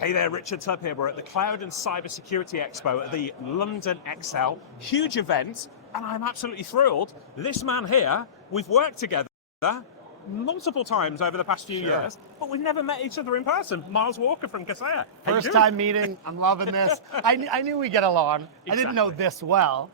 Hey there, Richard Tubb here. We're at the Cloud and Cyber Security Expo at the London XL. Huge event, and I'm absolutely thrilled. This man here, we've worked together multiple times over the past few years, but we've never met each other in person. Miles Walker from Kaseya. First time meeting, I'm loving this. I knew we'd get along. Exactly. I didn't know this well,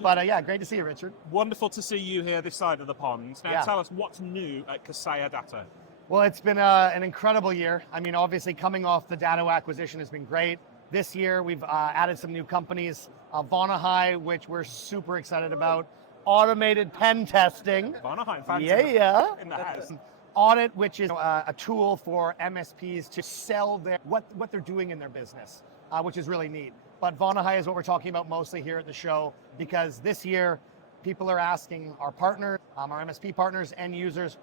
but yeah, great to see you, Richard. Wonderful to see you here this side of the pond. Now tell us what's new at Kaseya Data. Well, it's been an incredible year. I mean, obviously coming off the Datto acquisition has been great. This year, we've added some new companies. Vonahi, which we're super excited about. Automated pen testing. Vonahi, fancy. Yeah. In the house. Audit, which is a tool for MSPs to sell what they're doing in their business, which is really neat. But Vonahi is what we're talking about mostly here at the show, because this year, people are asking our partners, our MSP partners and users,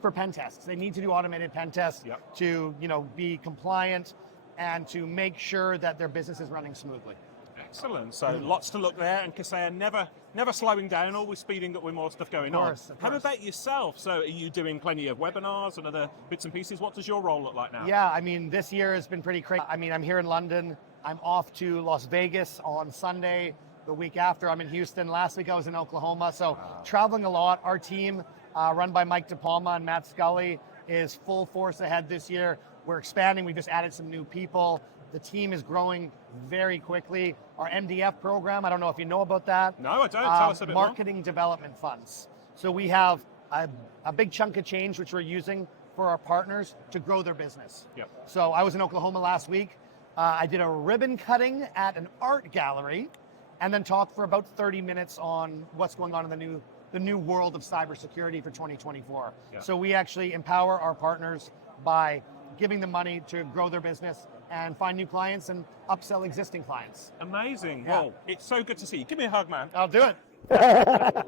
for pen tests. They need to do automated pen tests to be compliant and to make sure that their business is running smoothly. Excellent. So lots to look there, and Kaseya never slowing down, always speeding up with more stuff going on. How about yourself? So are you doing plenty of webinars and other bits and pieces? What does your role look like now? Yeah, I mean, this year has been pretty crazy. I mean, I'm here in London. I'm off to Las Vegas on Sunday. The week after, I'm in Houston. Last week I was in Oklahoma. So traveling a lot. Our team, run by Mike DePalma and Matt Scully, is full force ahead this year. We're expanding. We just added some new people. The team is growing very quickly. Our MDF program, I don't know if you know about that. No, I don't. Tell us a bit more. Marketing development funds. So we have a big chunk of change which we're using for our partners to grow their business. So I was in Oklahoma last week. I did a ribbon cutting at an art gallery and then talked for about 30 minutes on what's going on in the new world of cybersecurity for 2024. So we actually empower our partners by giving them money to grow their business and find new clients and upsell existing clients. Amazing. Well, it's so good to see you. Give me a hug, man. I'll do it.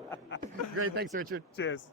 Great, thanks, Richard. Cheers.